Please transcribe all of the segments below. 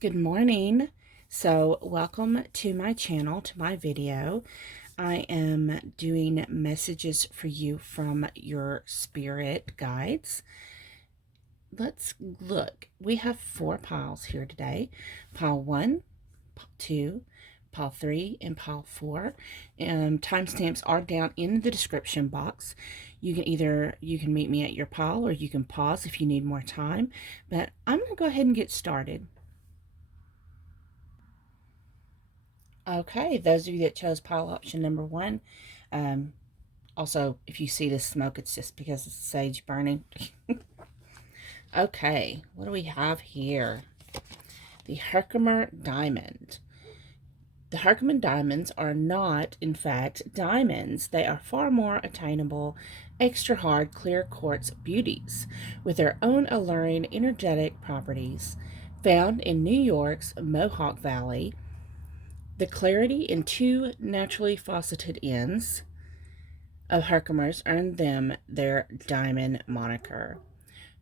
Good morning. So welcome to my channel, to my video. I am doing messages for you from your spirit guides. Let's look. We have 4 piles here today. Pile 1, pile 2, pile 3, and pile 4. Timestamps are down in the description box. You can meet me at your pile, or you can pause if you need more time. But I'm going to go ahead and get started. Okay, those of you that chose pile option number 1, also, if you see the smoke, it's just because it's sage burning. Okay, what do we have here? The Herkimer Diamond. The Herkimer Diamonds are not, in fact, diamonds. They are far more attainable, extra hard, clear quartz beauties with their own alluring, energetic properties. Found in New York's Mohawk Valley, the clarity in 2 naturally faceted ends of Herkimers earned them their diamond moniker.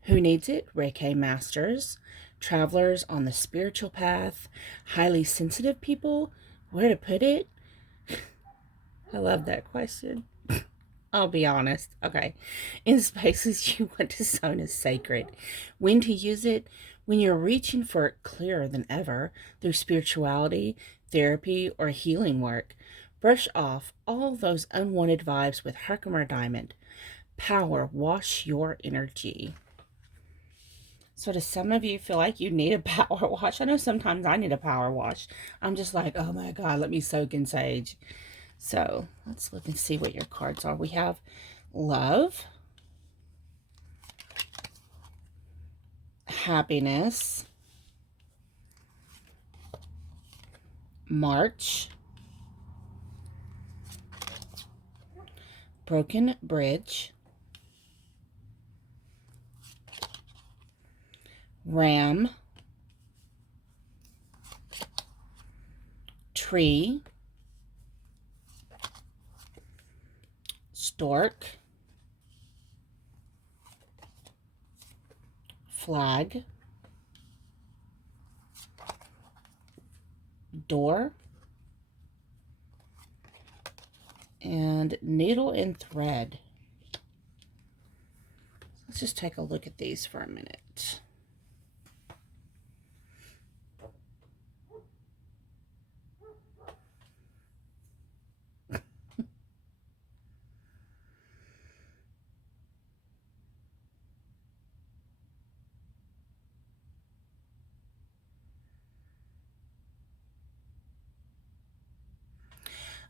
Who needs it? Reiki masters, travelers on the spiritual path, highly sensitive people. Where to put it? I love that question. I'll be honest. Okay. In spaces you want to zone as sacred. When to use it? When you're reaching for it clearer than ever through spirituality, therapy, or healing work. Brush off all those unwanted vibes with Herkimer Diamond. Power wash your energy. So do some of you feel like you need a power wash? I know sometimes I need a power wash. I'm just like, oh my God, let me soak in sage. So let's look and see what your cards are. We have love, happiness, March, broken bridge, ram, tree, stork, flag, door, and needle and thread. Let's just take a look at these for a minute.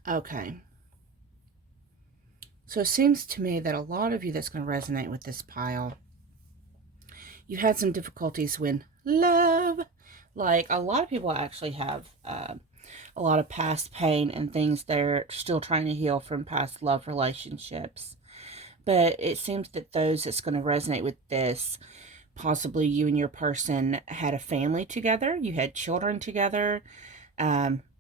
Okay. So it seems to me that a lot of you that's going to resonate with this pile, you had some difficulties when love. Like, a lot of people actually have a lot of past pain and things they're still trying to heal from past love relationships. But it seems that those that's going to resonate with this, possibly you and your person had a family together, you had children together,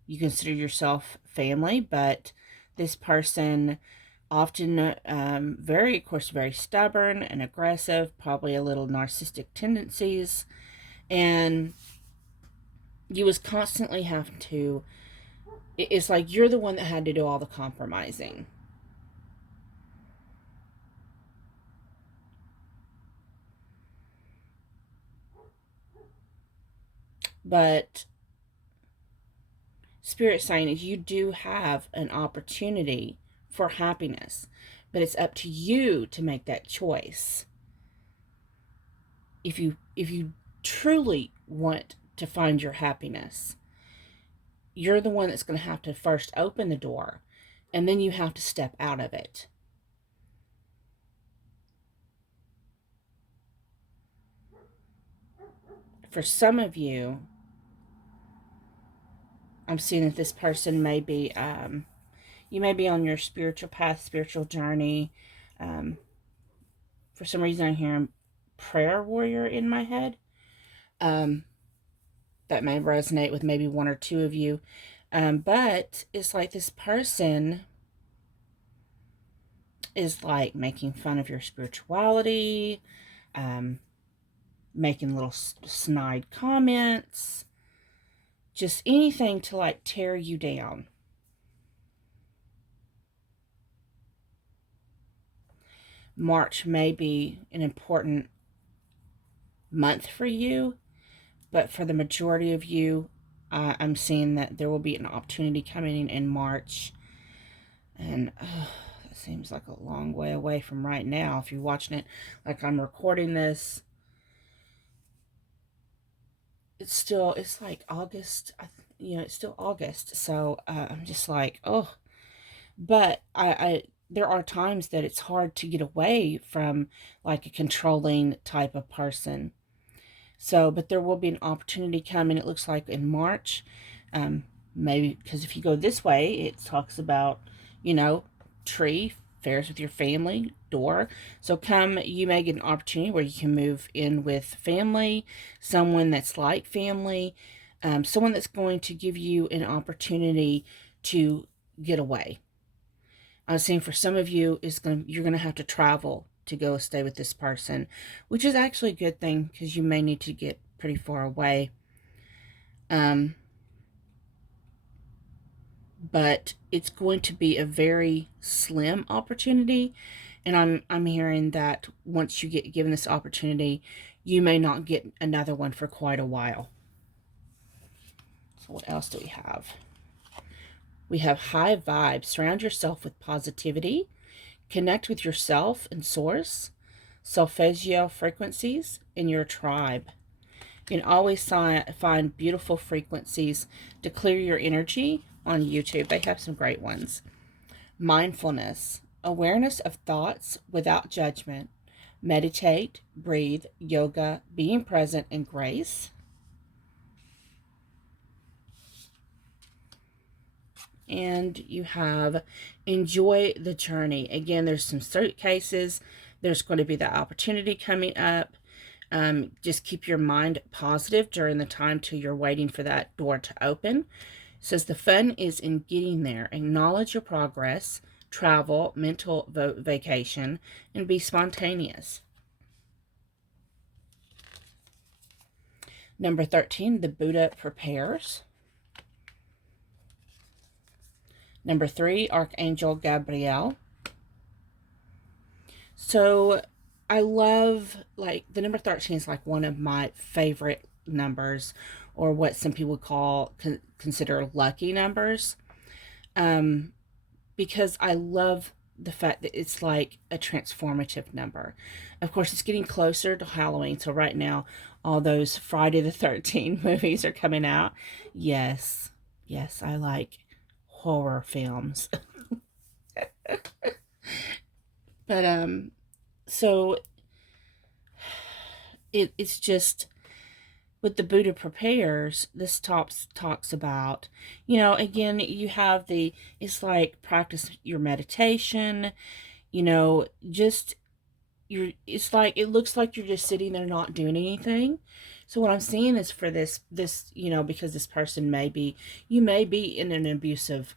you consider yourself family, but this person often very, of course, very stubborn and aggressive, probably a little narcissistic tendencies, and you was constantly having to, it's like you're the one that had to do all the compromising. But Spirit saying is you do have an opportunity for happiness, but it's up to you to make that choice. If you truly want to find your happiness, you're the one that's going to have to first open the door, and then you have to step out of it. For some of you, I'm seeing that this person may be, you may be on your spiritual path, spiritual journey. For some reason, I'm hearing prayer warrior in my head. That may resonate with maybe 1 or 2 of you. But it's like this person is like making fun of your spirituality, making little snide comments, just anything to like tear you down. March may be an important month for you, but for the majority of you, I'm seeing that there will be an opportunity coming in March. And that seems like a long way away from right now. If you're watching it like I'm recording this, it's like August. It's still August. So I'm just like, oh. But there are times that it's hard to get away from like a controlling type of person. So, but there will be an opportunity coming, it looks like in March. Maybe because if you go this way, it talks about, tree, affairs with your family, door. So you may get an opportunity where you can move in with family, someone that's like family, someone that's going to give you an opportunity to get away. I was saying for some of you, you're going to have to travel to go stay with this person, which is actually a good thing because you may need to get pretty far away. But it's going to be a very slim opportunity, and I'm hearing that once you get given this opportunity, you may not get another one for quite a while. So what else do we have? We have high vibes. Surround yourself with positivity. Connect with yourself and source. Solfeggio frequencies in your tribe. You can always find beautiful frequencies to clear your energy on YouTube. They have some great ones. Mindfulness. Awareness of thoughts without judgment. Meditate, breathe, yoga, being present, and grace. And you have enjoy the journey. Again, there's some suitcases. There's going to be the opportunity coming up. Just keep your mind positive during the time till you're waiting for that door to open. It says the fun is in getting there. Acknowledge your progress, travel, mental vacation, and be spontaneous. Number 13, the Buddha prepares. Number 3, Archangel Gabriel. So I love, like, the number 13 is like one of my favorite numbers, or what some people consider lucky numbers. Because I love the fact that it's like a transformative number. Of course, it's getting closer to Halloween. So right now, all those Friday the 13th movies are coming out. Yes, I like horror films. But so it's just with the Buddha prepares, this talks about, again, you have it's like practice your meditation, just it's like, it looks like you're just sitting there not doing anything. So what I'm seeing is for this, because this person you may be in an abusive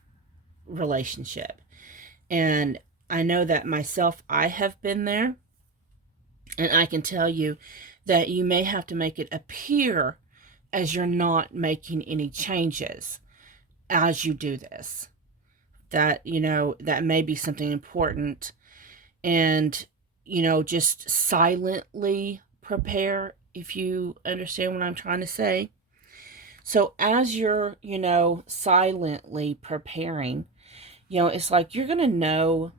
relationship. And I know that myself, I have been there. And I can tell you that you may have to make it appear as you're not making any changes as you do this. That, that may be something important. And, just silently prepare, if you understand what I'm trying to say. So as you're, silently preparing, it's like you're going to know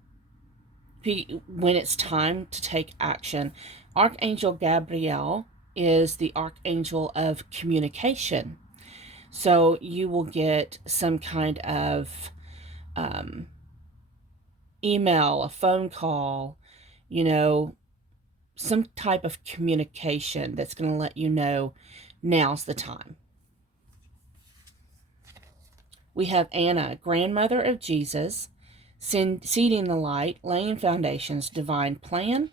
when it's time to take action. Archangel Gabriel is the archangel of communication. So you will get some kind of email, a phone call, some type of communication that's going to let you know now's the time. We have Anna, grandmother of Jesus, seeding the light, laying foundations, divine plan.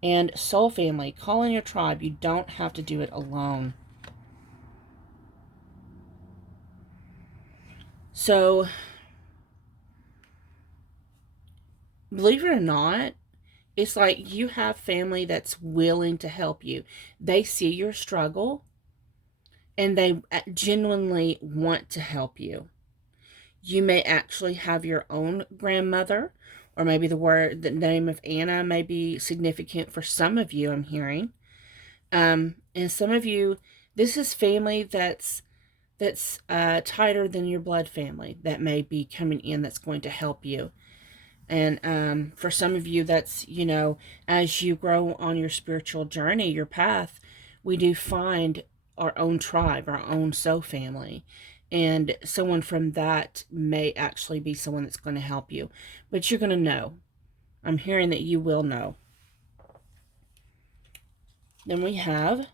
And soul family, call in your tribe. You don't have to do it alone. So, believe it or not, it's like you have family that's willing to help you. They see your struggle. and they genuinely want to help you. You may actually have your own grandmother, or maybe the name of Anna may be significant for some of you, I'm hearing. And some of you, this is family that's tighter than your blood family that may be coming in, that's going to help you. And for some of you, that's, as you grow on your spiritual journey, your path, we do find our own tribe, our own soul family. And someone from that may actually be someone that's going to help you. But you're going to know. I'm hearing that you will know. Then we have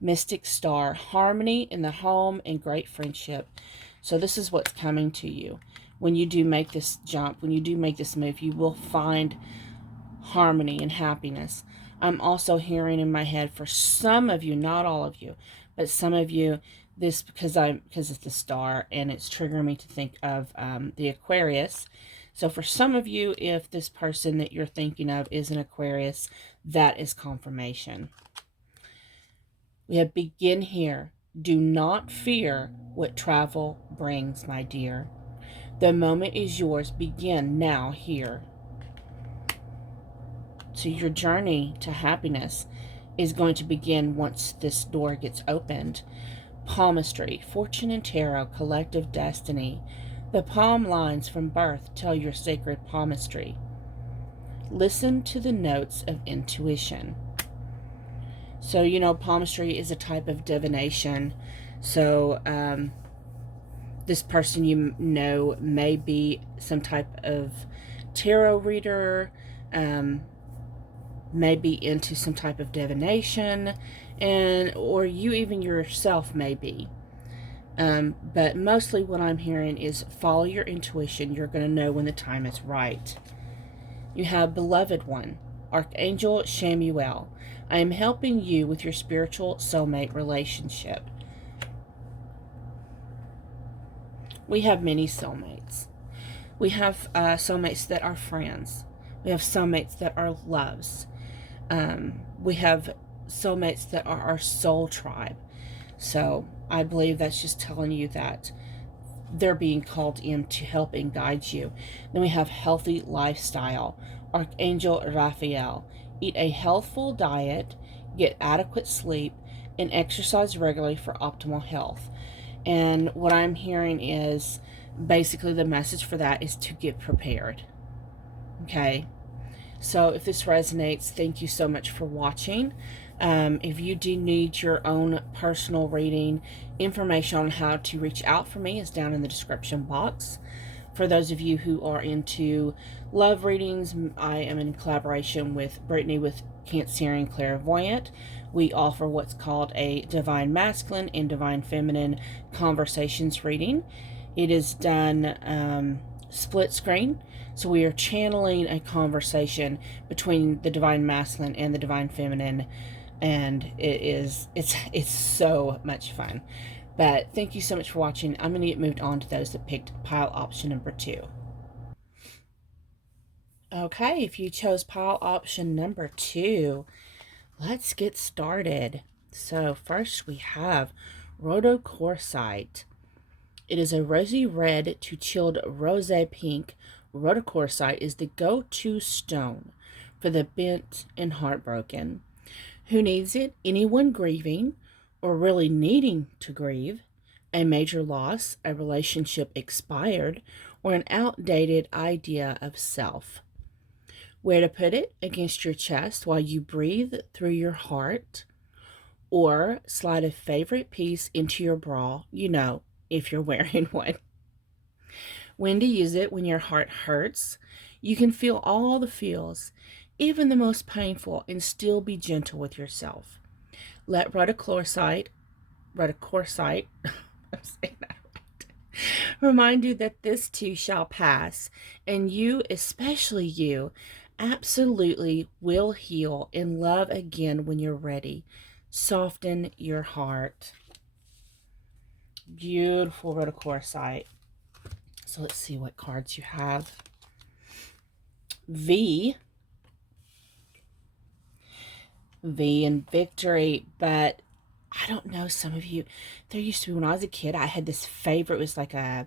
Mystic Star, harmony in the home and great friendship. So this is what's coming to you. When you do make this jump, when you do make this move, you will find harmony and happiness. I'm also hearing in my head, for some of you, not all of you, but some of you, this because it's the star and it's triggering me to think of the Aquarius. So for some of you, if this person that you're thinking of is an Aquarius, that is confirmation. We have begin here. Do not fear what travel brings, my dear. The moment is yours. Begin now here. So your journey to happiness is going to begin once this door gets opened. Palmistry, fortune and tarot, collective destiny. The palm lines from birth tell your sacred palmistry. Listen to the notes of intuition. So, palmistry is a type of divination. So, this person you know may be some type of tarot reader, may be into some type of divination, or you even yourself may be. But mostly what I'm hearing is follow your intuition. You're going to know when the time is right. You have beloved one, Archangel Chamuel. I am helping you with your spiritual soulmate relationship. We have many soulmates. We have soulmates that are friends. We have soulmates that are loves. We have soulmates that are our soul tribe. So I believe that's just telling you that they're being called in to help and guide you. Then we have healthy lifestyle. Archangel Raphael. Eat a healthful diet, get adequate sleep, and exercise regularly for optimal health. And what I'm hearing is basically the message for that is to get prepared. Okay? So if this resonates, thank you so much for watching. If you do need your own personal reading, information on how to reach out for me is down in the description box. For those of you who are into love readings, I am in collaboration with Brittany with Cancerian Clairvoyant. We offer what's called a Divine Masculine and Divine Feminine Conversations reading. It is done split screen. So we are channeling a conversation between the Divine Masculine and the Divine Feminine, and it's so much fun. But thank you so much for watching. I'm going to get moved on to those that picked pile option number 2. Okay, if you chose pile option number 2, let's get started. So first we have rhodocorsite. It is a rosy red to chilled rosé pink. Rhodocorsite is the go-to stone for the bent and heartbroken. Who needs it? Anyone grieving or really needing to grieve, a major loss, a relationship expired, or an outdated idea of self. Where to put it? Against your chest while you breathe through your heart, or slide a favorite piece into your bra, if you're wearing one. When to use it? When your heart hurts. You can feel all the feels, even the most painful, and still be gentle with yourself. Let rhodocorsite, I'm saying that right, remind you that this too shall pass, and you, especially you, absolutely will heal and love again when you're ready. Soften your heart. Beautiful rhodocorsite. So let's see what cards you have. V and victory, but I don't know, some of you, there used to be, when I was a kid, I had this favorite, it was like a,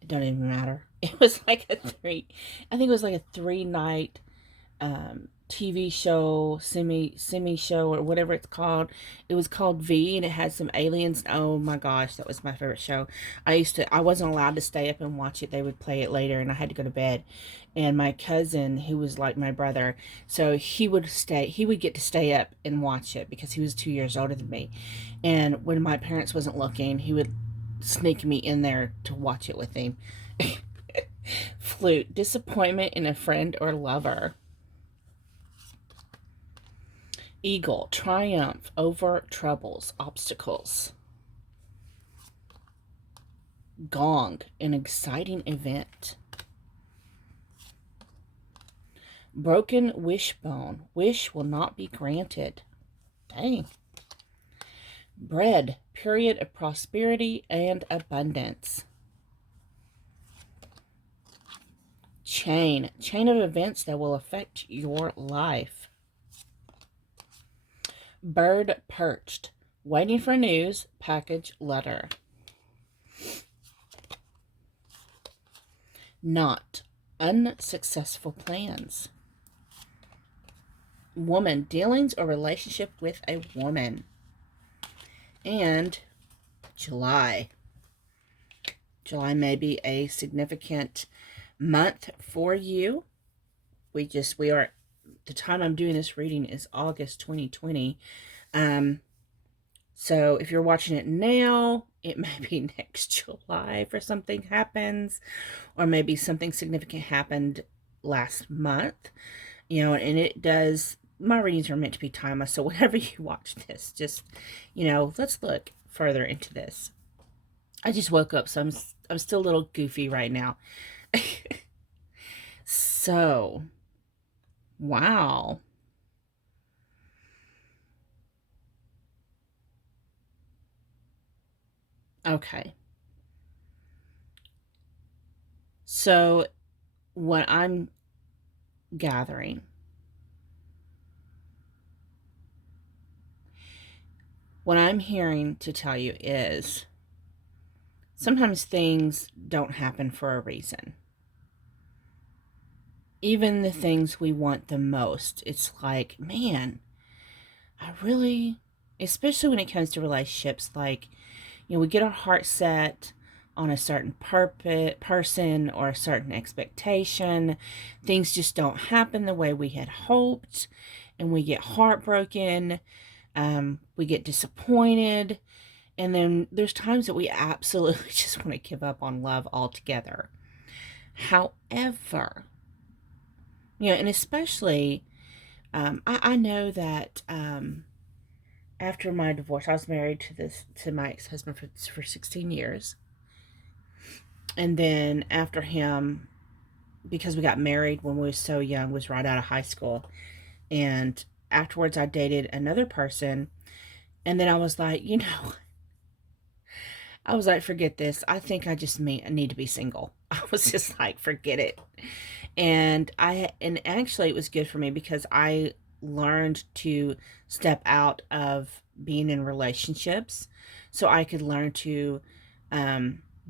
it don't even matter. It was like a I think it was like a 3 night TV show, semi show, or whatever it's called. It was called V, and it had some aliens. Oh my gosh, that was my favorite show. I wasn't allowed to stay up and watch it. They would play it later, and I had to go to bed. And my cousin, who was like my brother, so he would get to stay up and watch it because he was 2 years older than me. And when my parents wasn't looking, he would sneak me in there to watch it with him. Flute, disappointment in a friend or lover. Eagle, triumph over troubles, obstacles. Gong, an exciting event. Broken wishbone, wish will not be granted. Dang. Bread, period of prosperity and abundance. Chain of events that will affect your life. Bird perched, waiting for news, package, letter. Knot, unsuccessful plans. Woman, dealings or relationship with a woman. And July. July may be a significant month for you. We are, the time I'm doing this reading is August 2020. So if you're watching it now, it may be next July for something happens, or maybe something significant happened last month, and it does, my readings are meant to be timeless. So whenever you watch this, just, let's look further into this. I just woke up, so I'm still a little goofy right now. So, wow. Okay. So, what I'm gathering, what I'm hearing to tell you is sometimes things don't happen for a reason. Even the things we want the most, it's like, man, I really, especially when it comes to relationships, like, we get our heart set on a certain person or a certain expectation. Things just don't happen the way we had hoped, and we get heartbroken. We get disappointed. And then there's times that we absolutely just want to give up on love altogether. However, and especially, I know that after my divorce, I was married to my ex-husband for 16 years. And then after him, because we got married when we were so young, was right out of high school. And afterwards, I dated another person. And then I was like, forget this. I think I need to be single. I was just like, forget it. And actually it was good for me because I learned to step out of being in relationships so I could learn to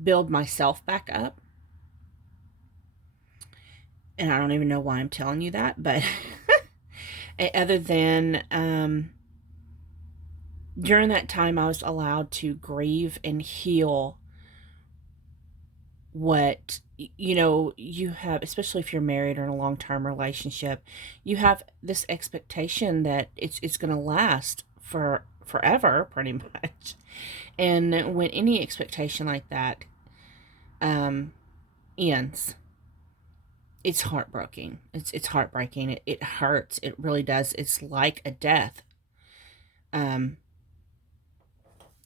build myself back up. And I don't even know why I'm telling you that, but other than during that time I was allowed to grieve and heal what you have, especially if you're married or in a long-term relationship. You have this expectation that it's going to last for forever, pretty much. And when any expectation like that ends, it's heartbreaking. It's heartbreaking. It hurts. It really does. It's like a death.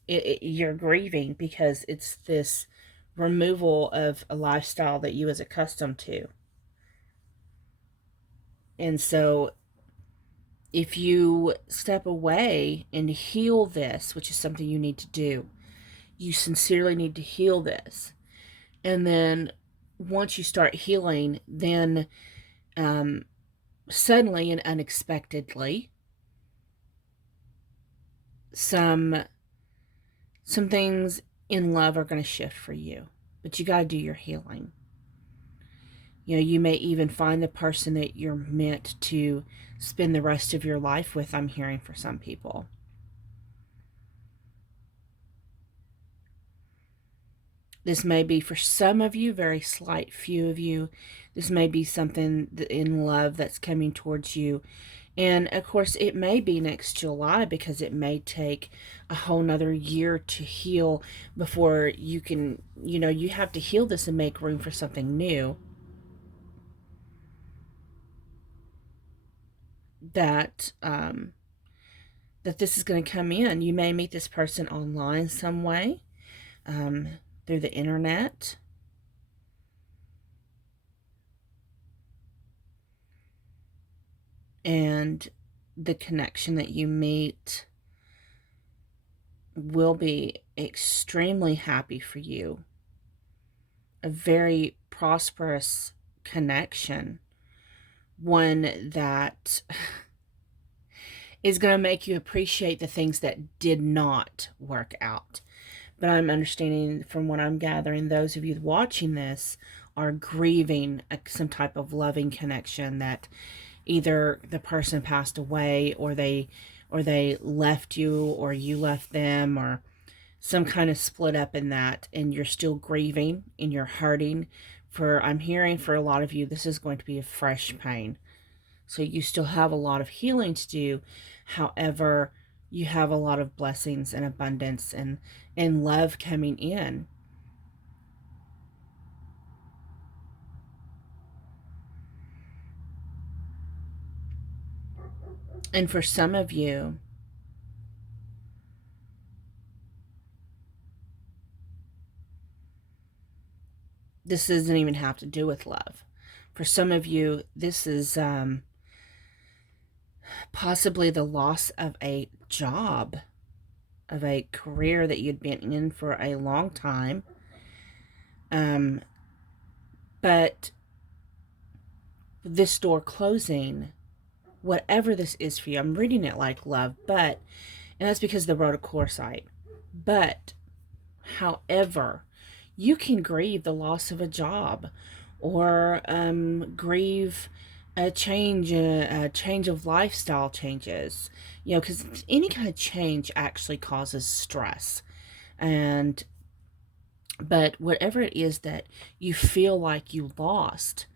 You're grieving because it's this removal of a lifestyle that you was accustomed to. And so if you step away and heal this, which is something you need to do, you sincerely need to heal this. And then once you start healing, then suddenly and unexpectedly, some things in love are going to shift for you, but you got to do your healing. You know, you may even find the person that you're meant to spend the rest of your life with, I'm hearing for some people. This may be for some of you, very slight few of you. This may be something in love that's coming towards you. And of course, it may be next July, because it may take a whole nother year to heal before you can, you have to heal this and make room for something new. That this is going to come in. You may meet this person online some way, through the internet. And the connection that you meet will be extremely happy for you. A very prosperous connection. One that is going to make you appreciate the things that did not work out. But I'm understanding from what I'm gathering, those of you watching this are grieving some type of loving connection, that either the person passed away, or they left you, or you left them, or some kind of split up in that, and you're still grieving and you're hurting. I'm hearing for a lot of you, this is going to be a fresh pain. So you still have a lot of healing to do. However, you have a lot of blessings and abundance and love coming in. And for some of you, this doesn't even have to do with love. For some of you, this is possibly the loss of a job, of a career that you'd been in for a long time. But this door closing, whatever this is for you, I'm reading it like love, and that's because the Road of Corsight. But, however, you can grieve the loss of a job, or grieve a change of lifestyle changes, because any kind of change actually causes stress. But whatever it is that you feel like you lost,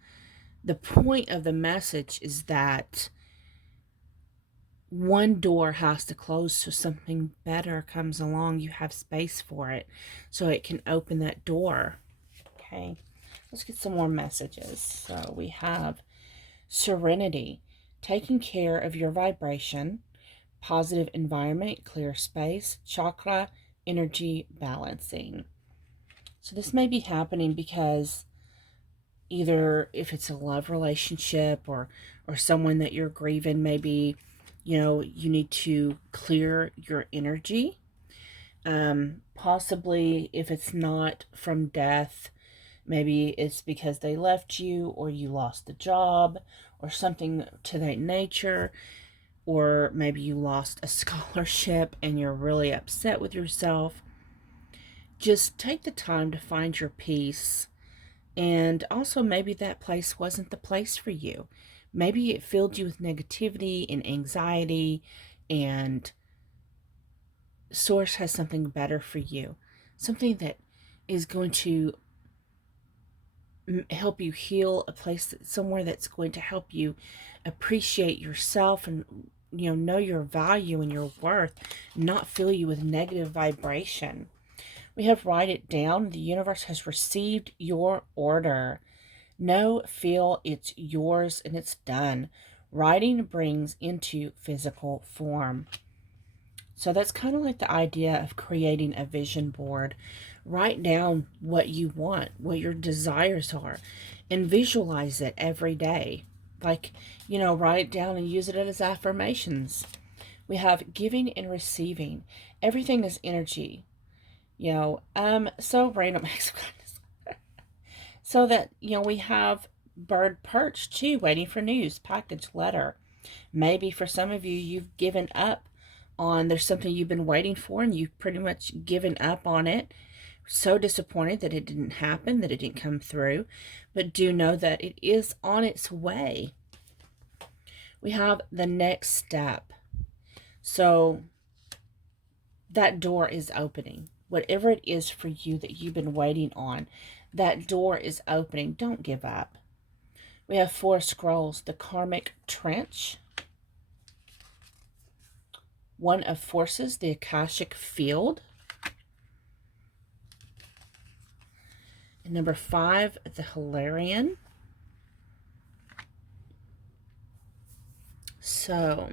the point of the message is that one door has to close so something better comes along. You have space for it, so it can open that door. Okay, let's get some more messages. So we have serenity, taking care of your vibration, positive environment, clear space, chakra, energy balancing. So this may be happening because either if it's a love relationship, or someone that you're grieving, maybe you need to clear your energy. Possibly if it's not from death, maybe it's because they left you, or you lost the job, or something to that nature. Or maybe you lost a scholarship and you're really upset with yourself. Just take the time to find your peace. And also, maybe that place wasn't the place for you. Maybe it filled you with negativity and anxiety, and Source has something better for you. Something that is going to help you heal, a place, somewhere that's going to help you appreciate yourself, and know your value and your worth, not fill you with negative vibration. We have write it down. The universe has received your order. Know, feel, it's yours, and it's done. Writing brings into physical form. So that's kind of like the idea of creating a vision board. Write down what you want, what your desires are, and visualize it every day. Like, write it down and use it as affirmations. We have giving and receiving. Everything is energy. So random acts of kindness. So that, we have bird perch too, waiting for news, package, letter. Maybe for some of you, you've given up on there's something you've been waiting for and you've pretty much given up on it. So disappointed that it didn't happen, that it didn't come through. But do know that it is on its way. We have the next step. So that door is opening. Whatever it is for you that you've been waiting on, that door is opening. Don't give up. We have 4 scrolls. The Karmic Trench. 1 of Forces, the Akashic Field. And number 5, the Hilarion. So,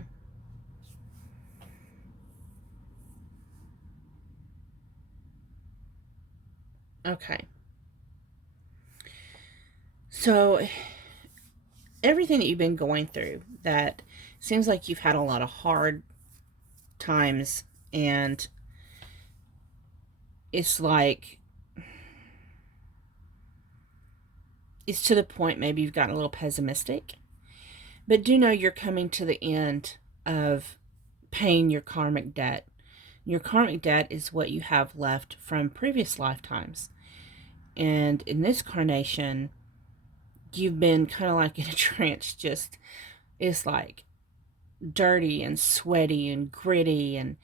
okay. So, everything that you've been going through, that seems like you've had a lot of hard times, and it's like, it's to the point maybe you've gotten a little pessimistic. But do know you're coming to the end of paying your karmic debt. Your karmic debt is what you have left from previous lifetimes. And in this carnation, you've been kind of like in a trance, just, it's like dirty and sweaty and gritty, and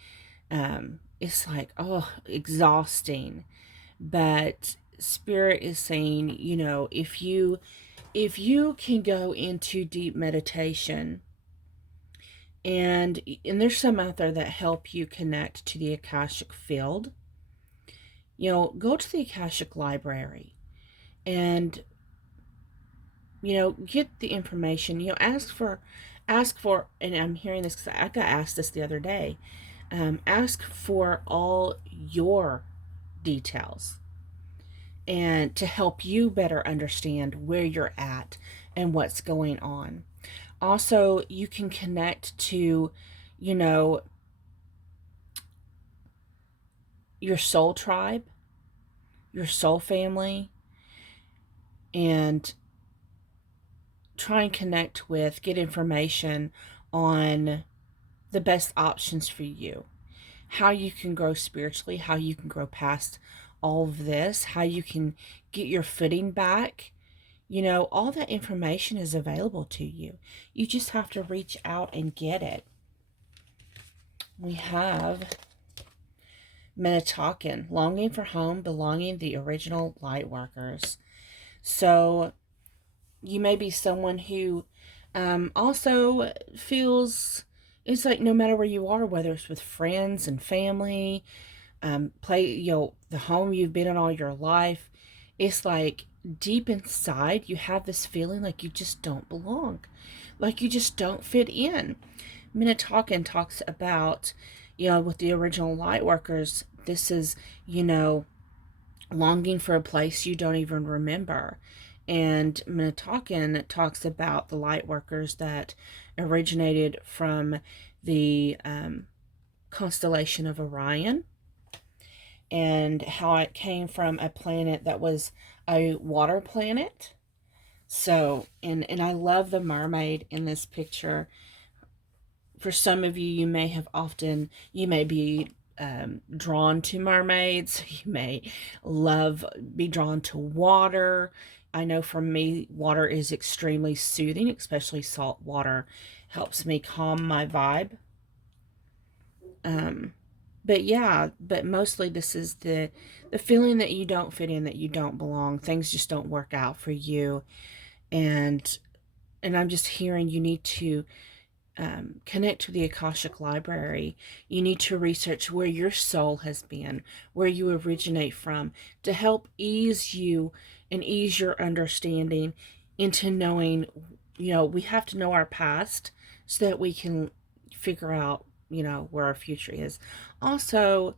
it's like, oh, exhausting. But Spirit is saying, you know, if you can go into deep meditation, and there's some out there that help you connect to the Akashic field, you know, go to the Akashic library and, you know, get the information, you know, ask for, and I'm hearing this because I got asked this the other day, ask for all your details, and to help you better understand where you're at and what's going on. Also, you can connect to, you know, your soul tribe, your soul family, and try and connect with, get information on the best options for you. How you can grow spiritually, how you can grow past all of this, how you can get your footing back. You know, all that information is available to you. You just have to reach out and get it. We have Minnetonka, longing for home, belonging, the original light workers. So you may be someone who also feels, it's like no matter where you are, whether it's with friends and family, you know, the home you've been in all your life, it's like deep inside you have this feeling like you just don't belong, like you just don't fit in. Minnetonka talks about, you know, with the original light workers, this is, you know, longing for a place you don't even remember. And Minnetonka talks about the light workers that originated from the constellation of Orion, and how it came from a planet that was a water planet. So, and I love the mermaid in this picture. For some of you, you may be drawn to mermaids. You may be drawn to water. I know for me, water is extremely soothing, especially salt water helps me calm my vibe. But yeah, but mostly this is the feeling that you don't fit in, that you don't belong. Things just don't work out for you. And I'm just hearing you need to connect to the Akashic Library. You need to research where your soul has been, where you originate from, to help ease you and ease your understanding into knowing, you know, we have to know our past so that we can figure out, you know, where our future is. Also,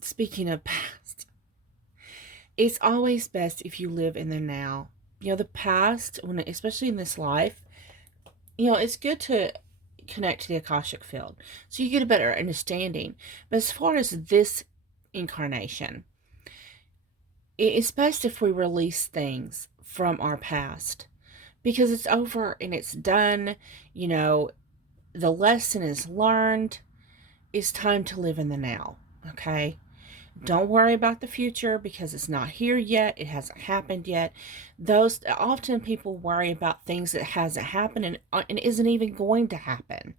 speaking of past, it's always best if you live in the now. You know, the past, especially in this life, you know, it's good to connect to the Akashic field so you get a better understanding. But as far as this incarnation, it's best if we release things from our past, because it's over and it's done. You know, the lesson is learned. It's time to live in the now, okay? Don't worry about the future because it's not here yet. It hasn't happened yet. Those often people worry about things that hasn't happened and isn't even going to happen.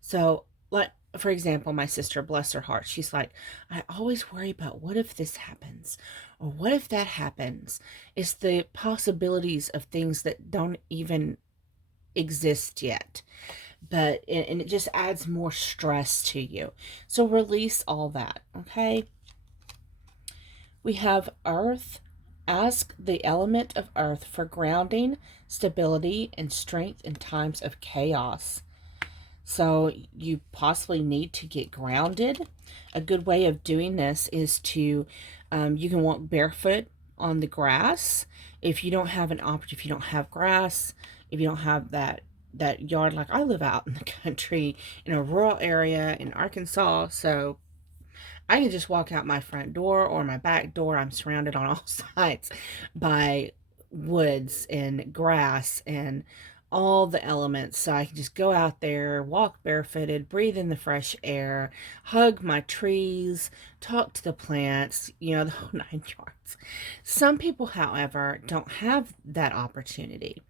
So, like for example, my sister, bless her heart, she's like, I always worry about what if this happens or what if that happens. It's the possibilities of things that don't even exist yet. And it just adds more stress to you. So release all that, okay? We have earth. Ask the element of earth for grounding, stability, and strength in times of chaos. So you possibly need to get grounded. A good way of doing this is to, you can walk barefoot on the grass. If you don't have if you don't have grass, if you don't have that yard, like I live out in the country in a rural area in Arkansas, so I can just walk out my front door or my back door. I'm surrounded on all sides by woods and grass and all the elements. So I can just go out there, walk barefooted, breathe in the fresh air, hug my trees, talk to the plants, the whole 9 yards. Some people, however, don't have that opportunity,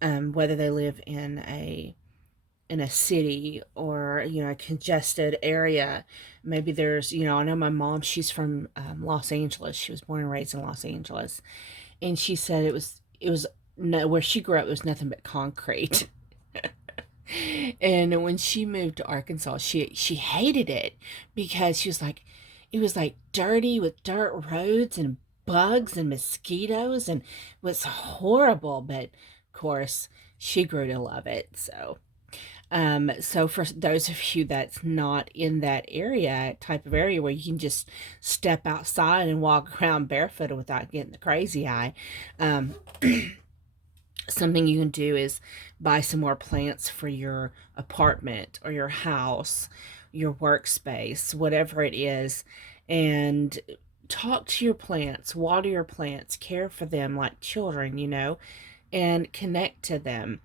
whether they live in a city or a congested area. Maybe there's I know my mom, she's from Los Angeles. She was born and raised in Los Angeles, and she said it was no, where she grew up, it was nothing but concrete. And when she moved to Arkansas, she hated it because she was like, it was like dirty with dirt roads and bugs and mosquitoes, and it was horrible. But of course she grew to love it. So for those of you that's not in that type of area where you can just step outside and walk around barefoot without getting the crazy eye, something you can do is buy some more plants for your apartment or your house, your workspace, whatever it is, and talk to your plants, water your plants, care for them like children, and connect to them.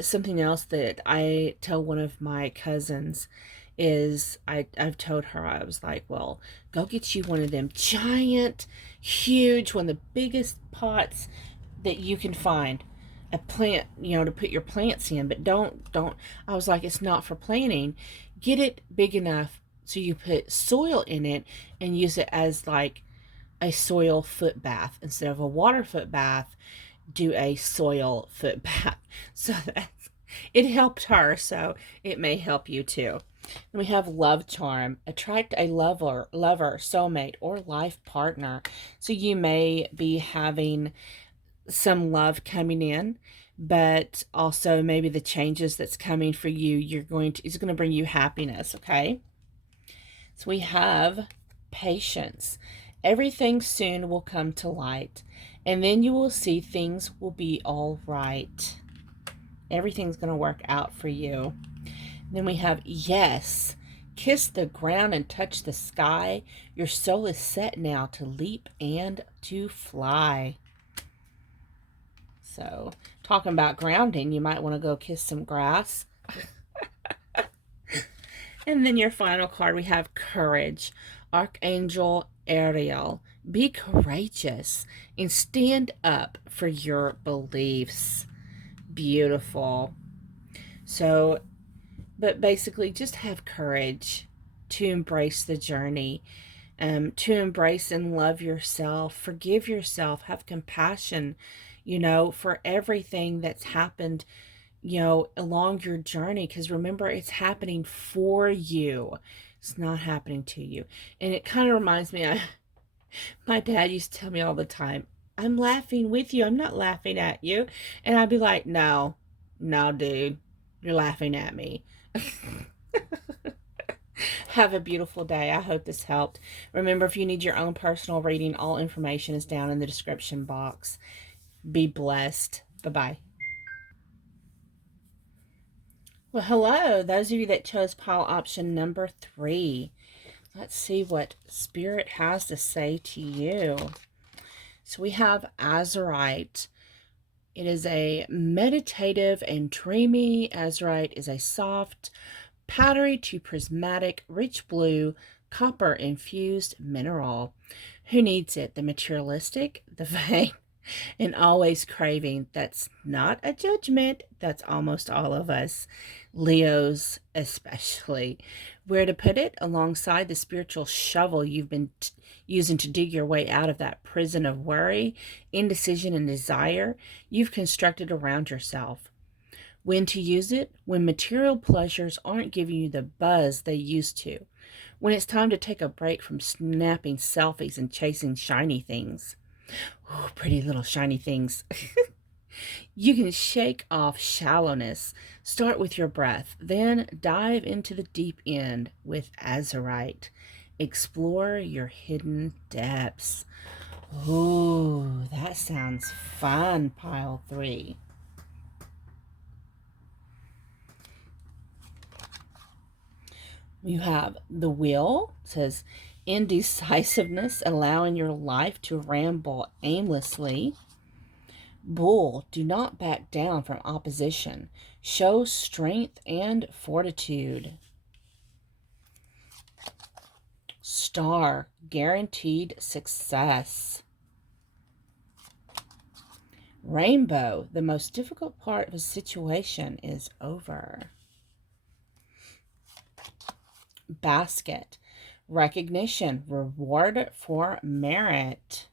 Something else that I tell one of my cousins is I've told her, I was like, well, go get you one of them giant, huge, one of the biggest pots that you can find, a plant, to put your plants in. But don't, I was like, it's not for planting. Get it big enough so you put soil in it and use it as like a soil foot bath instead of a water foot bath. Do a soil foot bath. So it helped her, so it may help you too. And we have love charm. Attract a lover, soulmate, or life partner. So you may be having some love coming in, but also maybe the changes that's coming for you, it's going to bring you happiness, okay? So we have patience. Everything soon will come to light, and then you will see things will be all right. Everything's going to work out for you. Then we have yes. Kiss the ground and touch the sky. Your soul is set now to leap and to fly. So, talking about grounding, you might want to go kiss some grass. And then your final card, we have courage. Archangel Ariel. Be courageous and stand up for your beliefs. Beautiful. So, but basically just have courage to embrace the journey, to embrace and love yourself, forgive yourself, have compassion, for everything that's happened, along your journey. Because remember, it's happening for you. It's not happening to you. And it kind of reminds me, my dad used to tell me all the time, I'm laughing with you. I'm not laughing at you. And I'd be like, no, dude, you're laughing at me. Have a beautiful day. I hope this helped. Remember, if you need your own personal reading, all information is down in the description box. Be blessed. Bye-bye. Well, hello, those of you that chose pile option number 3. Let's see what Spirit has to say to you. So we have Azurite. It is a meditative and dreamy. Azurite is a soft, powdery to prismatic, rich blue, copper-infused mineral. Who needs it? The materialistic, the vain, and always craving. That's not a judgment. That's almost all of us, Leos especially. Where to put it? Alongside the spiritual shovel you've been using to dig your way out of that prison of worry, indecision, and desire you've constructed around yourself. When to use it? When material pleasures aren't giving you the buzz they used to. When it's time to take a break from snapping selfies and chasing shiny things. Oh, pretty little shiny things. You can shake off shallowness. Start with your breath, then dive into the deep end with Azurite. Explore your hidden depths. Ooh, that sounds fun, pile 3. You have the Wheel. It says indecisiveness, allowing your life to ramble aimlessly. Bull, do not back down from opposition. Show strength and fortitude. Star, guaranteed success. Rainbow, the most difficult part of a situation is over. Basket, recognition, reward for merit.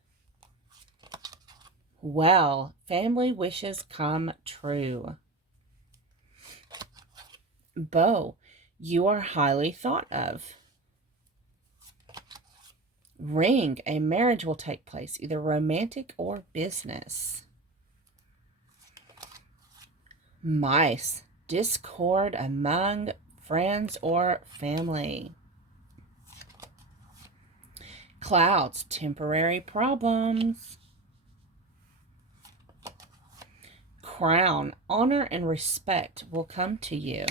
Well, family wishes come true. Bow, you are highly thought of. Ring, a marriage will take place, either romantic or business. Mice, discord among friends or family. Clouds, temporary problems. Crown, honor and respect will come to you.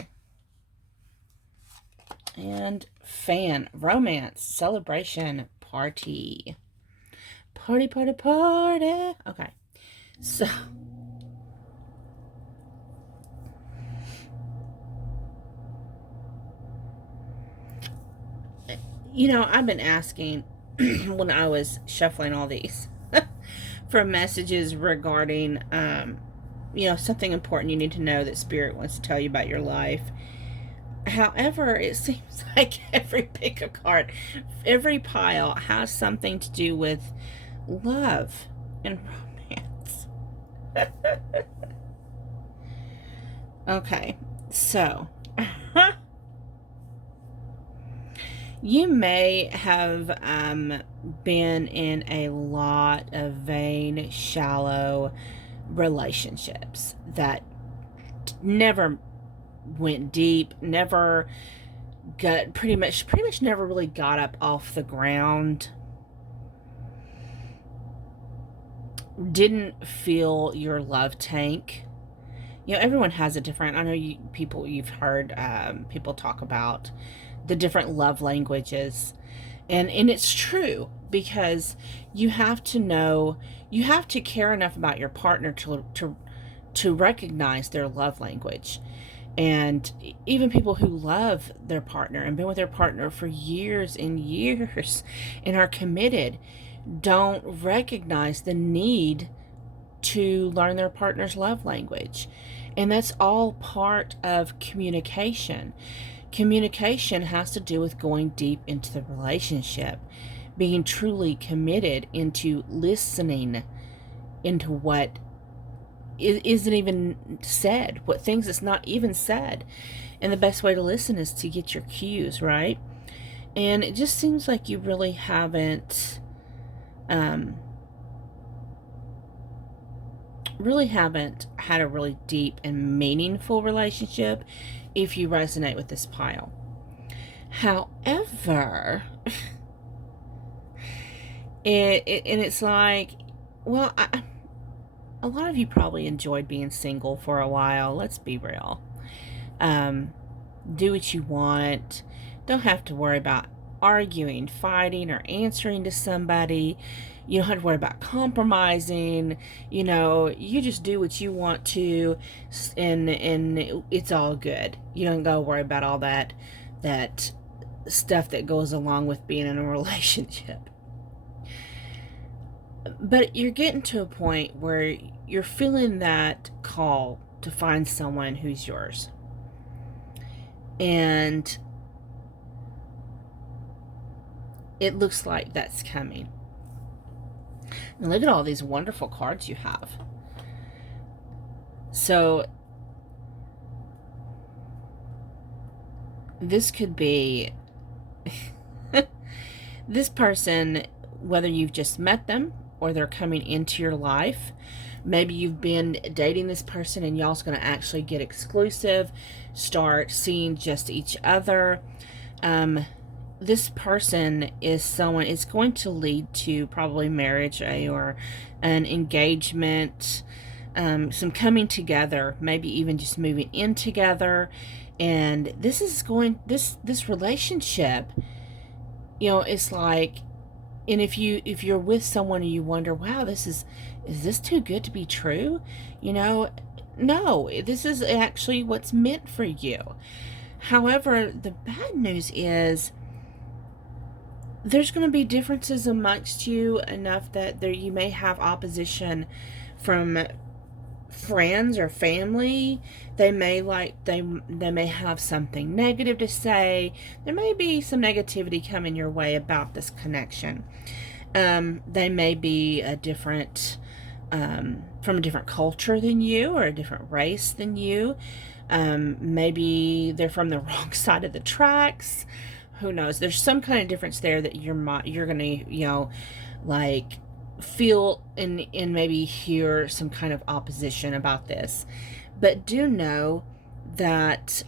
And Fan, romance, celebration, party. Party, party, party. Okay, so you know, I've been asking when I was shuffling all these for messages regarding, you know, something important you need to know that Spirit wants to tell you about your life. However, it seems like every pick a card, every pile has something to do with love and romance. Okay, so you may have been in a lot of vain, shallow relationships that never went deep, never got pretty much never really got up off the ground, didn't fill your love tank. You know, everyone has a different, I know you've heard people talk about the different love languages, and it's true, because you have to know, you have to care enough about your partner to recognize their love language. And even people who love their partner and been with their partner for years and years and are committed don't recognize the need to learn their partner's love language. And that's all part of communication. Communication has to do with going deep into the relationship, being truly committed into listening into what isn't even said, what things that's not even said. And the best way to listen is to get your cues, right? And it just seems like you really haven't had a really deep and meaningful relationship if you resonate with this pile. However, it's like, well, a lot of you probably enjoyed being single for a while. Let's be real. Do what you want. Don't have to worry about arguing, fighting, or answering to somebody. You don't have to worry about compromising. You just do what you want to, and it's all good. You don't gotta worry about all that stuff that goes along with being in a relationship. But you're getting to a point where you're feeling that call to find someone who's yours. And it looks like that's coming. And look at all these wonderful cards you have. So this could be this person, whether you've just met them or they're coming into your life. Maybe you've been dating this person and y'all's going to actually get exclusive, start seeing just each other. This person is someone, it's going to lead to probably marriage or an engagement, some coming together, maybe even just moving in together. And this relationship, it's like, and if you're with someone and you wonder, wow, is this too good to be true? No, this is actually what's meant for you. However, the bad news is there's going to be differences amongst you enough that you may have opposition from friends or family. They may have something negative to say. There may be some negativity coming your way about this connection. They may be from a different culture than you, or a different race than you. Maybe they're from the wrong side of the tracks. Who knows? There's some kind of difference there that you're gonna, like, feel and maybe hear some kind of opposition about this. But do know that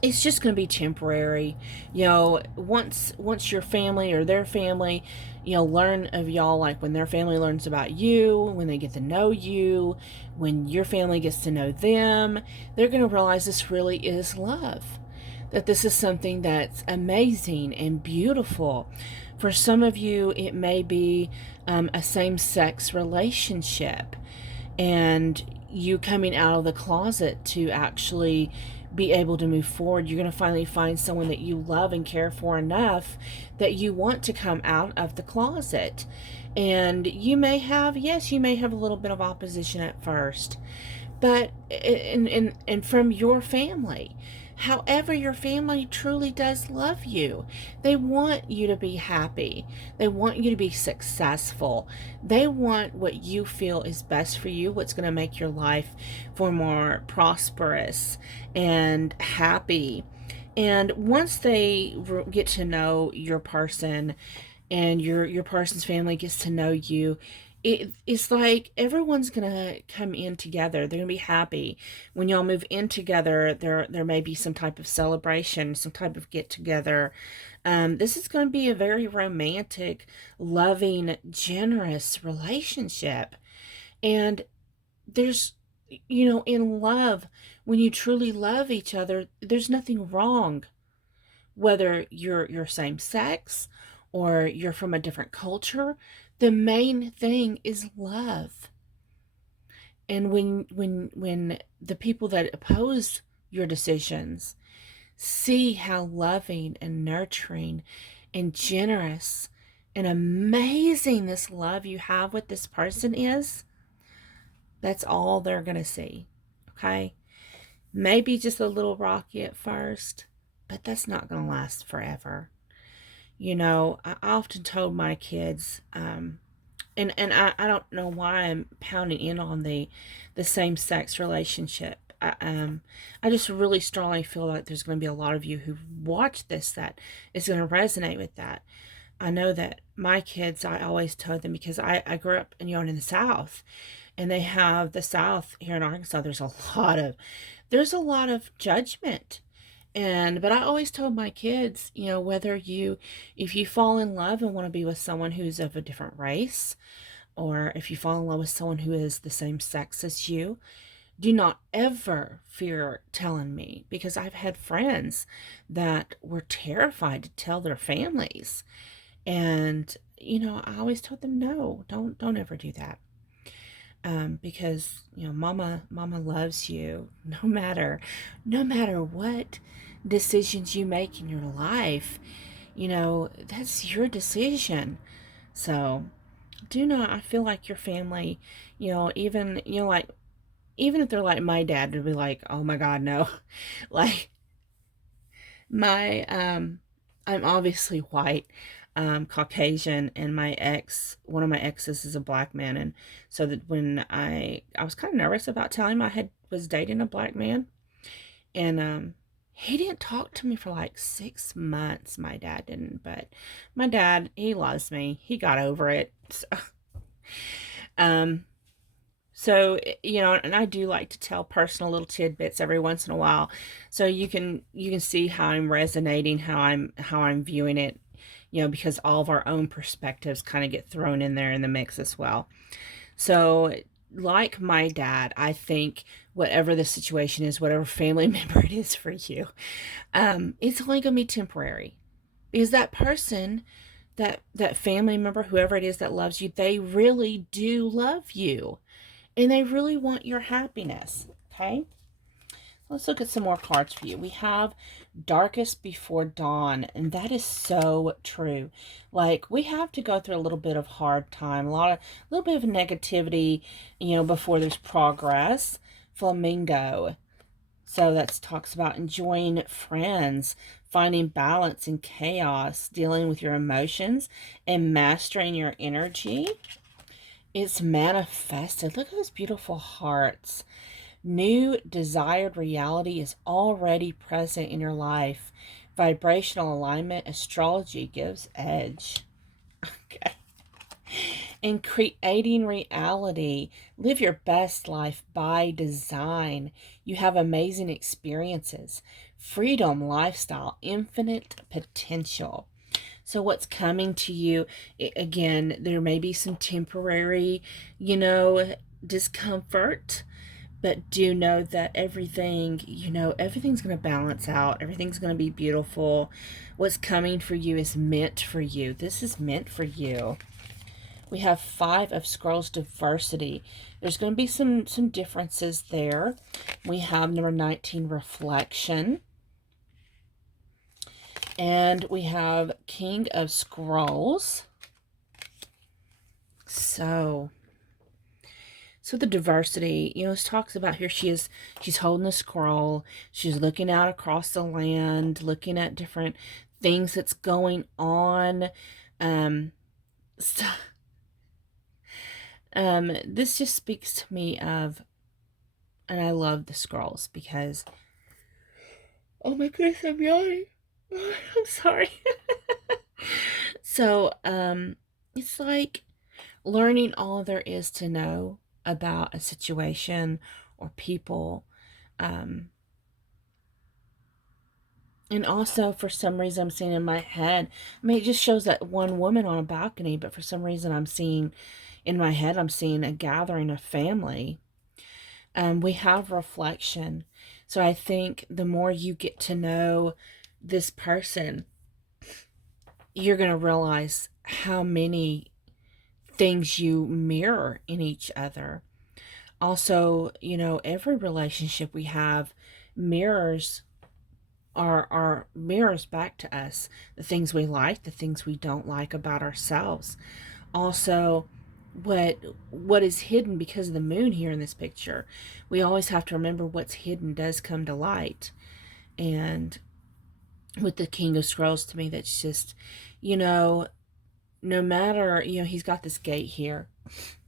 it's just going to be temporary. Once your family or their family, learn of y'all, like when their family learns about you, when they get to know you, when your family gets to know them, they're going to realize this really is love. That this is something that's amazing and beautiful. For some of you, it may be a same-sex relationship, and you coming out of the closet to actually be able to move forward. You're going to finally find someone that you love and care for enough that you want to come out of the closet. And you may have a little bit of opposition at first, but and from your family. However, your family truly does love you. They want you to be happy. They want you to be successful. They want what you feel is best for you, what's going to make your life for more prosperous and happy. And once they get to know your person, and your person's family gets to know you, it's like everyone's gonna come in together. They're gonna be happy when y'all move in together. There may be some type of celebration, some type of get together. This is going to be a very romantic, loving, generous relationship. And there's, in love, when you truly love each other, there's nothing wrong. Whether you're same sex or you're from a different culture, the main thing is love. And when the people that oppose your decisions see how loving and nurturing and generous and amazing this love you have with this person is, that's all they're going to see. Okay? Maybe just a little rocky at first, but that's not going to last forever. I often told my kids, and I don't know why I'm pounding in on the same-sex relationship. I just really strongly feel like there's going to be a lot of you who watch this that is going to resonate with that. I know that my kids, I always told them, because I grew up in the South, and they have the South here in Arkansas. There's a lot of judgment. But I always told my kids, if you fall in love and want to be with someone who's of a different race, or if you fall in love with someone who is the same sex as you, do not ever fear telling me, because I've had friends that were terrified to tell their families. And I always told them, no, don't ever do that. Because, mama loves you no matter what decisions you make in your life. That's your decision. So I feel like your family, even, like, even if they're like my dad, would be like, oh my God, no. Like, my, I'm obviously white, Caucasian, and one of my exes is a black man. And so that when I was kind of nervous about telling him was dating a black man. And, he didn't talk to me for like 6 months. My dad didn't, but my dad, he loves me. He got over it. Um, and I do like to tell personal little tidbits every once in a while, so you can see how I'm resonating, how I'm viewing it, because all of our own perspectives kind of get thrown in there in the mix as well. So, like my dad, I think whatever the situation is, whatever family member it is for you, it's only going to be temporary, because that person, that family member, whoever it is that loves you, they really do love you. And they really want your happiness, okay? Let's look at some more cards for you. We have Darkest Before Dawn, and that is so true. Like, we have to go through a little bit of hard time, a little bit of negativity, before there's progress. Flamingo. So that talks about enjoying friends, finding balance in chaos, dealing with your emotions, and mastering your energy. It's manifested. Look at those beautiful hearts. New desired reality is already present in your life. Vibrational alignment, astrology gives edge. Okay. In creating reality, live your best life by design. You have amazing experiences, freedom, lifestyle, infinite potential. So what's coming to you, again, there may be some temporary, discomfort, but do know that everything's going to balance out. Everything's going to be beautiful. What's coming for you is meant for you. This is meant for you. We have 5 of Scrolls, diversity. There's going to be some differences there. We have number 19, reflection. And we have King of Scrolls. So the diversity, it talks about here, she's holding a scroll. She's looking out across the land, looking at different things that's going on. So, this just speaks to me of, and I love the scrolls because, oh my goodness, I'm yawning. I'm sorry. So, it's like learning all there is to know about a situation or people. And also, for some reason, I'm seeing in my head, it just shows that one woman on a balcony, but for some reason, in my head, I'm seeing a gathering of family. We have reflection. So I think the more you get to know this person, you're going to realize how many things you mirror in each other. Also, every relationship we have mirrors are mirrors back to us, the things we like, the things we don't like about ourselves. Also, what is hidden, because of the moon here in this picture, we always have to remember what's hidden does come to light. And with the King of Scrolls, to me, that's just, no matter, he's got this gate here,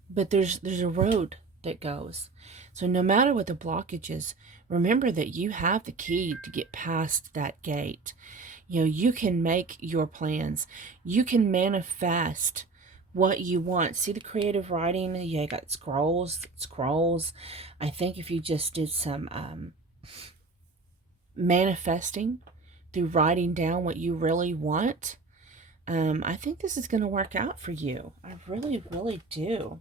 but there's a road that goes. So no matter what the blockage is, remember that you have the key to get past that gate. You can make your plans. You can manifest what you want. See the creative writing? Yeah, you got scrolls. I think if you just did some manifesting through writing down what you really want, I think this is going to work out for you. I really, really do.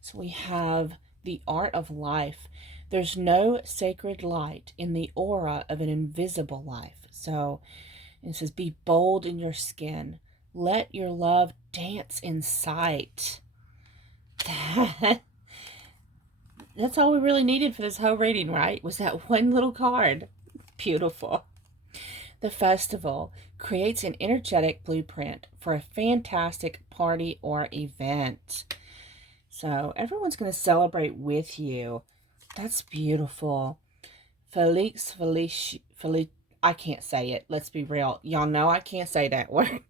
So we have the art of life. There's no sacred light in the aura of an invisible life. So it says, be bold in your skin. Let your love dance in sight. That's all we really needed for this whole reading, right? Was that one little card. Beautiful. The festival creates an energetic blueprint for a fantastic party or event. So everyone's going to celebrate with you. That's beautiful. Felix, I can't say it. Let's be real. Y'all know I can't say that word.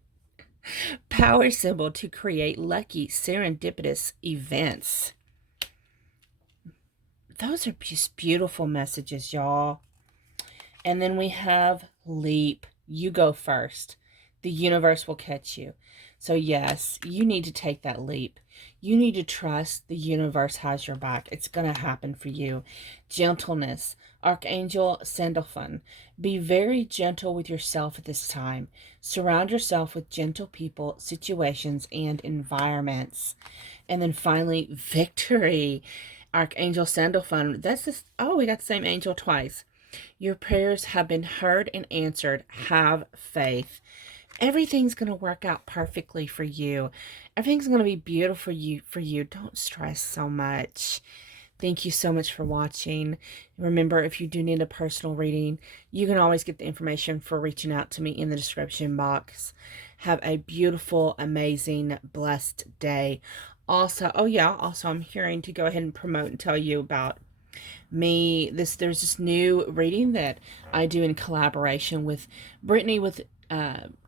Power symbol to create lucky, serendipitous events. Those are just beautiful messages, y'all. And then we have leap. You go first. The universe will catch you. So yes, you need to take that leap. You need to trust the universe has your back. It's going to happen for you. Gentleness. Archangel Sandalphon. Be very gentle with yourself at this time. Surround yourself with gentle people, situations, and environments. And then finally, victory. Archangel Sandalphon. That's this. Oh, we got the same angel twice. Your prayers have been heard and answered. Have faith. Everything's going to work out perfectly for you. Everything's going to be beautiful for you. Don't stress so much. Thank you so much for watching. Remember, if you do need a personal reading, you can always get the information for reaching out to me in the description box. Have a beautiful, amazing, blessed day. Also, I'm hearing to go ahead and promote and tell you about there's this new reading that I do in collaboration with Brittany with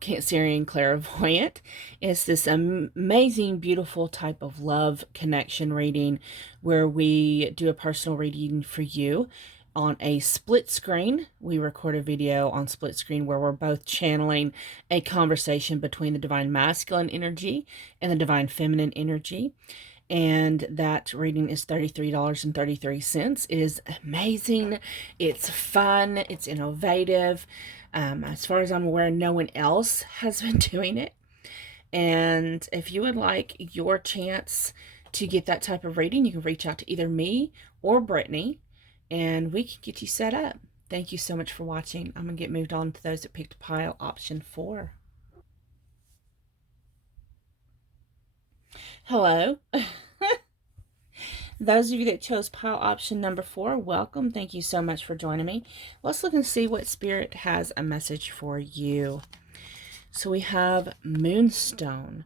Cancerian Clairvoyant. It's this amazing, beautiful type of love connection reading where we do a personal reading for you on a split screen. We record a video on split screen where we're both channeling a conversation between the divine masculine energy and the divine feminine energy. And that reading is $33.33. It is amazing. It's fun. It's innovative. As far as I'm aware, no one else has been doing it. And if you would like your chance to get that type of reading, you can reach out to either me or Brittany, and we can get you set up. Thank you so much for watching. I'm going to get moved on to those that picked pile option 4. Hello. Those of you that chose pile option number 4, welcome. Thank you so much for joining me. Let's look and see what Spirit has a message for you. So we have Moonstone.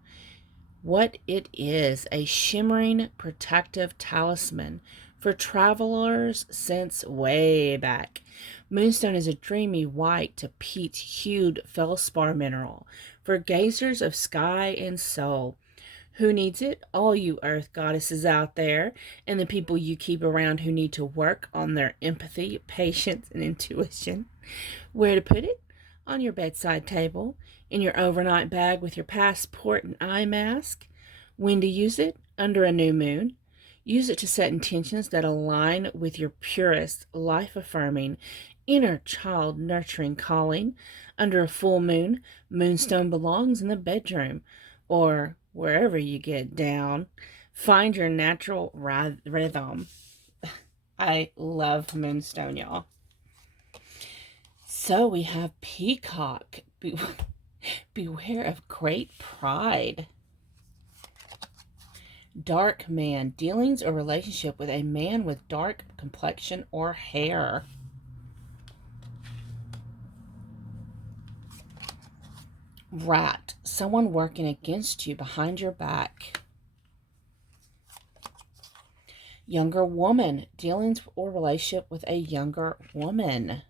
What it is, a shimmering protective talisman for travelers since way back. Moonstone is a dreamy white to peach-hued feldspar mineral for gazers of sky and soul. Who needs it? All you earth goddesses out there and the people you keep around who need to work on their empathy, patience, and intuition. Where to put it? On your bedside table, in your overnight bag with your passport and eye mask. When to use it? Under a new moon. Use it to set intentions that align with your purest, life-affirming, inner child nurturing calling. Under a full moon, Moonstone belongs in the bedroom or wherever you get down. Find your natural rhythm. I love Moonstone, y'all. So we have Peacock. Beware of great pride. Dark man. Dealings or relationship with a man with dark complexion or hair. Rat. Someone working against you behind your back. Younger woman. Dealings or relationship with a younger woman.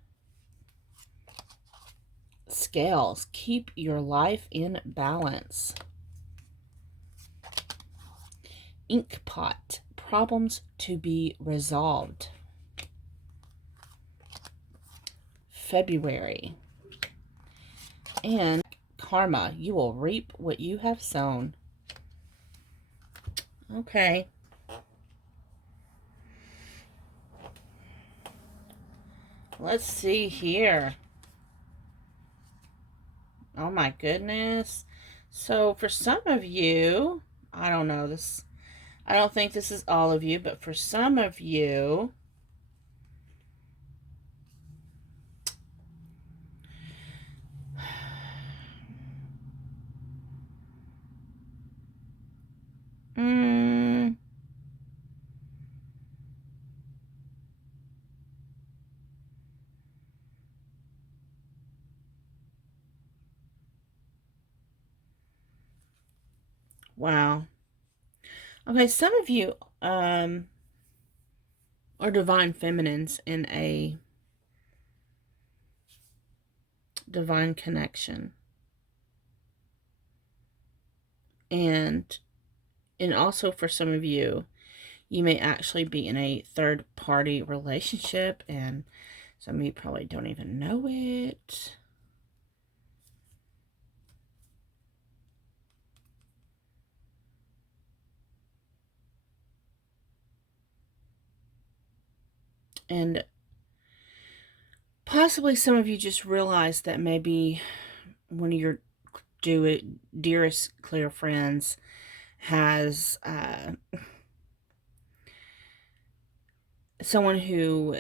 Scales. Keep your life in balance. Inkpot. Problems to be resolved. February. And karma. You will reap what you have sown. Okay. Let's see here. Oh my goodness. So for some of you, I don't know this. I don't think this is all of you, but for some of you, Wow. Okay, some of you are divine feminines in a divine connection. And also for some of you, you may actually be in a third party relationship, and some of you probably don't even know it. And possibly some of you just realize that maybe one of your dearest clear friends has someone who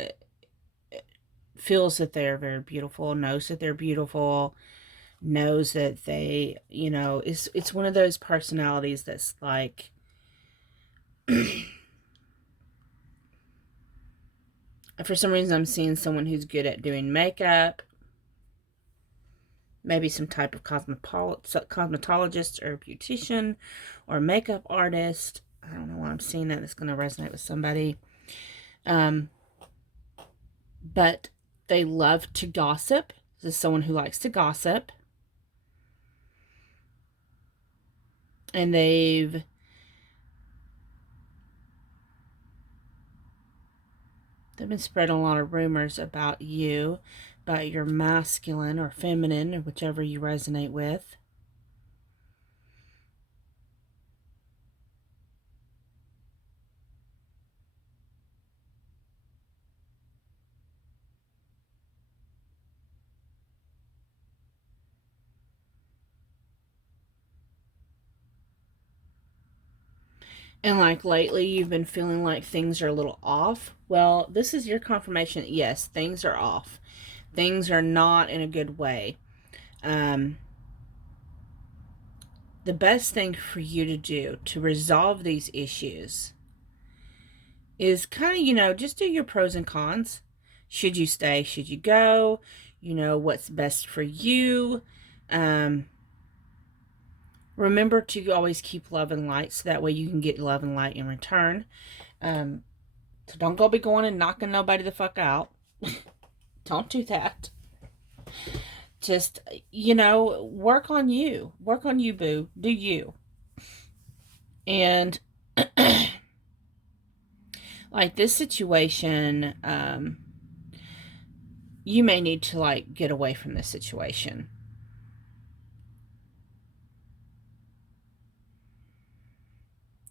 feels that they're very beautiful, knows that they're beautiful, knows that they, it's one of those personalities that's like, for some reason I'm seeing someone who's good at doing makeup, maybe some type of cosmetologist or beautician or makeup artist. I don't know why I'm seeing that. It's going to resonate with somebody. But they love to gossip. This is someone who likes to gossip. And they've been spreading a lot of rumors about you, about your masculine or feminine, or whichever you resonate with. And like lately, you've been feeling like things are a little off. Well, this is your confirmation. Yes, things are off. Things are not in a good way. The best thing for you to do to resolve these issues is kind of, just do your pros and cons. Should you stay? Should you go? What's best for you. Remember to always keep love and light so that way you can get love and light in return. So don't go be going and knocking nobody the fuck out. Don't do that. Just, work on you. Work on you, boo. Do you. And like this situation, you may need to like get away from this situation.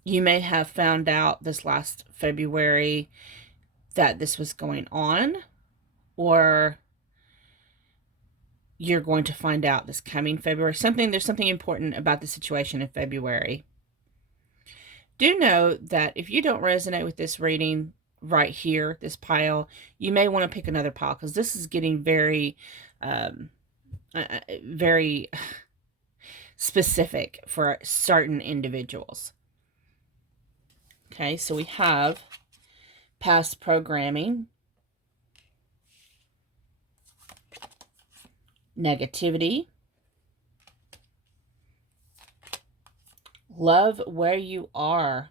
You may have found out this last February that this was going on, or you're going to find out this coming February. There's something important about the situation in February. Do know that if you don't resonate with this reading right here, this pile, you may want to pick another pile, because this is getting very, very specific for certain individuals. Okay, so we have past programming, negativity, love where you are,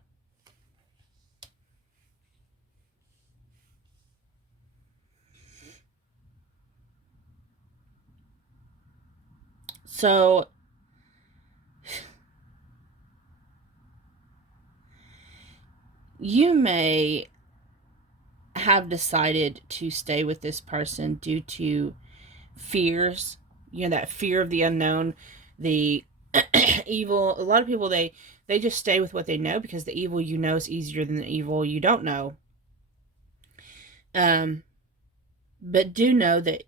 so you may have decided to stay with this person due to fears, that fear of the unknown, the evil. A lot of people, they just stay with what they know because the evil is easier than the evil you don't know. But do know that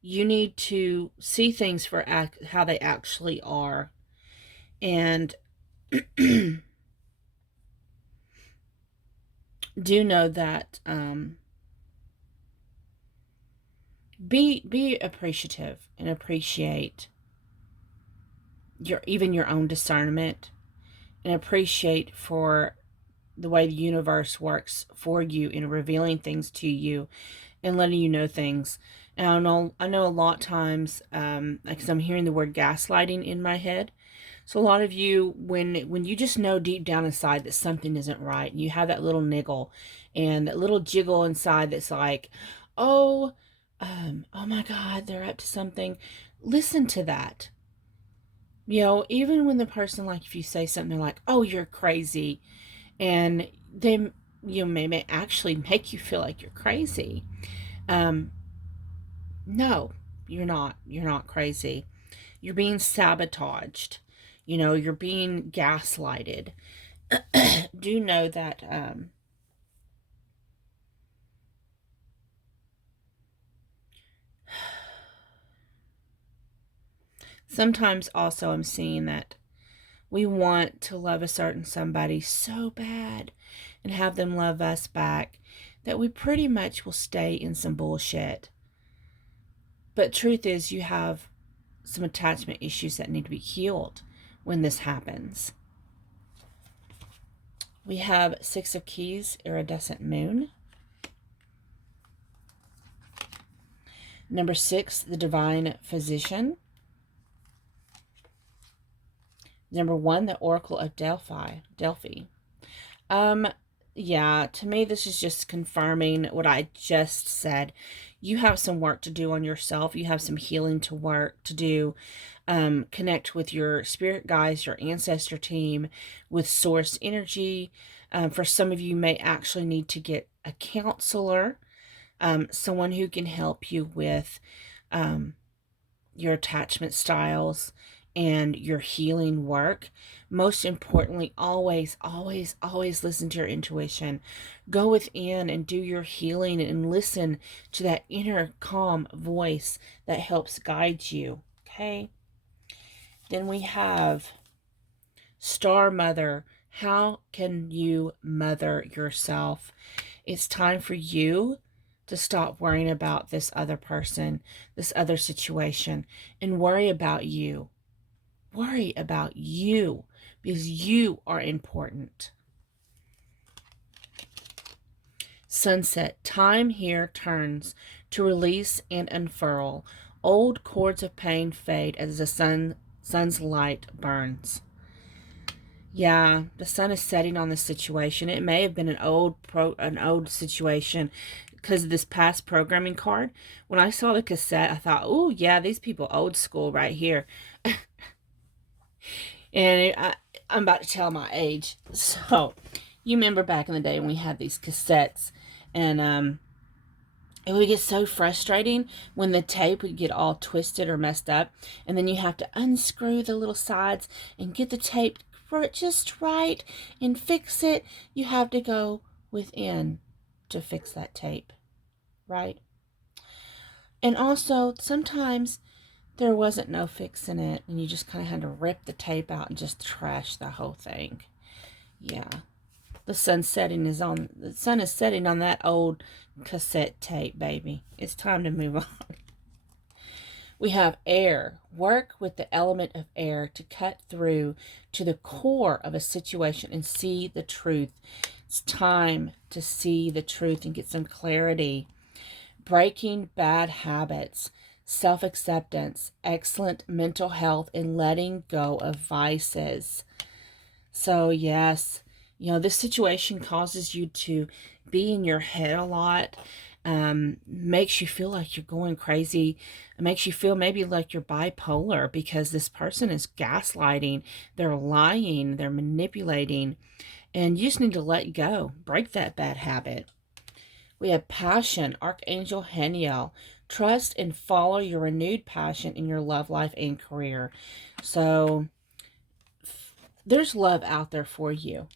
you need to see things for how they actually are. And do know that be appreciative and appreciate your own discernment and appreciate for the way the universe works for you in revealing things to you and letting you know things. And I know a lot of times, because I'm hearing the word gaslighting in my head. So a lot of you, when you just know deep down inside that something isn't right, and you have that little niggle and that little jiggle inside that's like, oh, oh my God, they're up to something. Listen to that. Even when the person, like, if you say something, they're like, oh, you're crazy, and they, may actually make you feel like you're crazy. No, you're not. You're not crazy. You're being sabotaged. You're being gaslighted. Do know that sometimes also I'm seeing that we want to love a certain somebody so bad and have them love us back that we pretty much will stay in some bullshit. But truth is, you have some attachment issues that need to be healed when this happens. We have Six of Keys, Iridescent Moon. Number 6, the Divine Physician. Number 1, the Oracle of Delphi. Yeah, to me, this is just confirming what I just said. You have some work to do on yourself. You have some healing to do. Connect with your spirit guides, your ancestor team, with source energy. For some of you may actually need to get a counselor, someone who can help you with your attachment styles and your healing work. Most importantly, always, always, always listen to your intuition. Go within and do your healing and listen to that inner calm voice that helps guide you. Okay? Then we have Star Mother. How can you mother yourself? It's time for you to stop worrying about this other person, this other situation, and worry about you. Worry about you, because you are important. Sunset. Time here turns to release and unfurl. Old cords of pain fade as the sun's light burns. Yeah, the sun is setting on this situation. It may have been an old situation because of this past programming card. When I saw the cassette, I thought, oh yeah, these people old school right here. And I'm about to tell my age. So, you remember back in the day when we had these cassettes, and it would get so frustrating when the tape would get all twisted or messed up, and then you have to unscrew the little sides and get the tape just right and fix it. You have to go within to fix that tape, right? And also, sometimes there wasn't no fixing it, and you just kind of had to rip the tape out and just trash the whole thing. Yeah. The sun is setting on that old cassette tape, baby. It's time to move on. We have air. Work with the element of air to cut through to the core of a situation and see the truth. It's time to see the truth and get some clarity. Breaking bad habits, self-acceptance, excellent mental health, and letting go of vices. So yes, this situation causes you to be in your head a lot. Makes you feel like you're going crazy. It makes you feel maybe like you're bipolar because this person is gaslighting. They're lying. They're manipulating. And you just need to let go. Break that bad habit. We have passion, Archangel Haniel. Trust and follow your renewed passion in your love life and career. So there's love out there for you.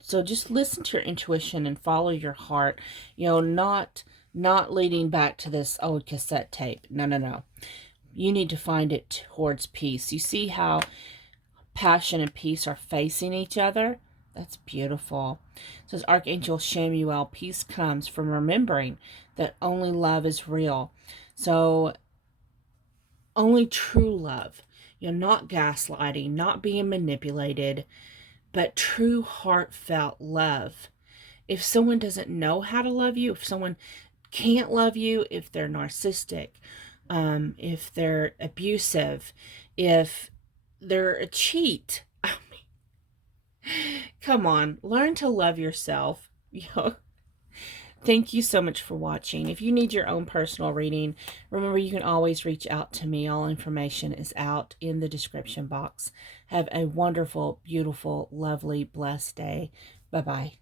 So just listen to your intuition and follow your heart. Not leading back to this old cassette tape. No. You need to find it towards peace. You see how passion and peace are facing each other? That's beautiful. It says Archangel Shamuel, peace comes from remembering that only love is real. So only true love. Not gaslighting, not being manipulated, but true heartfelt love. If someone doesn't know how to love you, if someone can't love you, if they're narcissistic, if they're abusive, if they're a cheat, I mean, come on, learn to love yourself. Thank you so much for watching. If you need your own personal reading, remember you can always reach out to me. All information is out in the description box. Have a wonderful, beautiful, lovely, blessed day. Bye-bye.